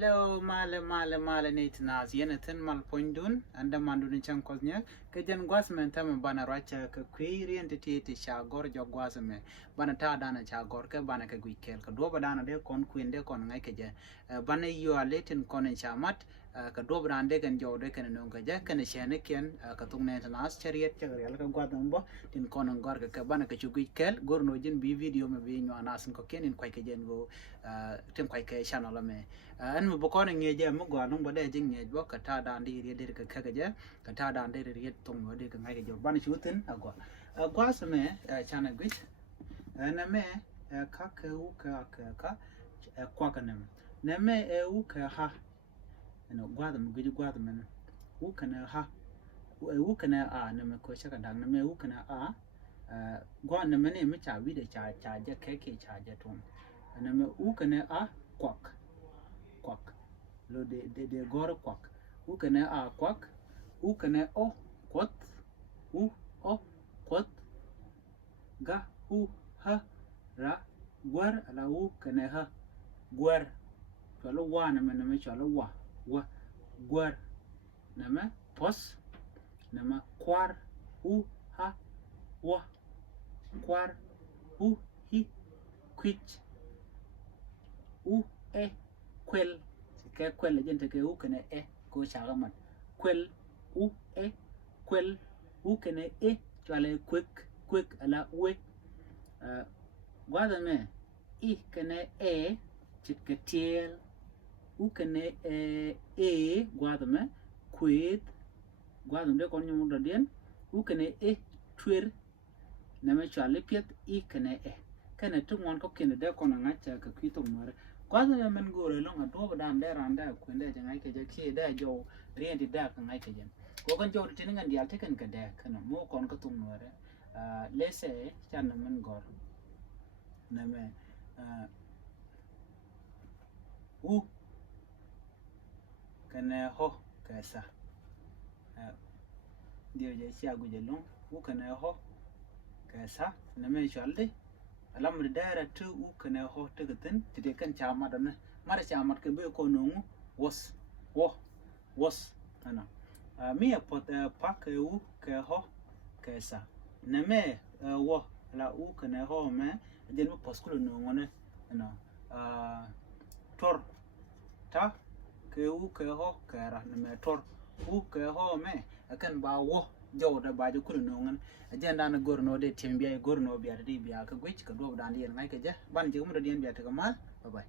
Hello, male nate nas yenathan malpoindun and the mandun chan cosnia kajan guasman tam banaracha query and the shagor jog guasame banata dana chagorka banaka guikel kadoba dana de con queen de con nikaja bana you are late in con chamat kadoba and degan jode can nungaja can a shanakian katung nas chariot charial guadambo in con and gorga banaka chugikel gornojin be video may be you an asin cocaine in quaikajan go tim quaike channel me. Anh một con nghề gì mà gọi nó bữa đây chính nghề bữa cả ta đàn đi đi cái cái gì cả ta đàn đi đi tung ở đi cái ngày cái chỗ ban chú tính à gọi qua xem mẹ channel quýt nè mẹ các cái u cái qua cái nè mẹ u cái ha nó qua tầm mình u cái nè ha u cái nè à nè mẹ coi chắc cái đằng nè mẹ u cái nè à qua nè mẹ này mới trả video trả cho cái trả cho tung nè mẹ u cái nè à quack quack lo de gora quack u kana a quack u kana o quat u o quat ga u ha ra gwar ala u kana ha gwar chalo wa na me chalo wa gwar na me pos na me kwar u ha wa kwar u hi quich u e quel cái quel là dân cái u cái này e cô chào các bạn quel u e quel u cái này e cho là quick là u qua đây nè i cái này e chít cái tail u cái này e qua đây nè quid qua đây con nhung một điên u cái này e twir nằm cho là piet i cái này trung món có kia để con ngắt cái quy tông mà qua đây mình gọi là long ở đàn đây ran đây quên đây chẳng ai cái kia đây dầu riêng thì đây chẳng ai cái gì có con dầu thì nó đi thế cái đây cái nó mua con cái tung nữa đấy lấy xe chăn mình gọi này mẹ u cái này ho cái sa điều gì xia của gì luôn u cái này ho cái sa này mẹ chọn đi làm được đây là thứ u cái này họ tự tin thì để cần chạm mặt đó nè mà chạm cái bữa con nung was anh mi pak cái u cái họ cái sa nè mẹ là u cái này họ mẹ giờ nó post cái nung nè anh tor ta cái u cái họ cái ra nè mẹ tor u cái họ mẹ akan ba jauh dah baju kudu nongan aja ndan gorno de timbia gorno biar di biar ke gwich ke do dan dia ngai ke ja ban je mu de biar te kamal bye bye.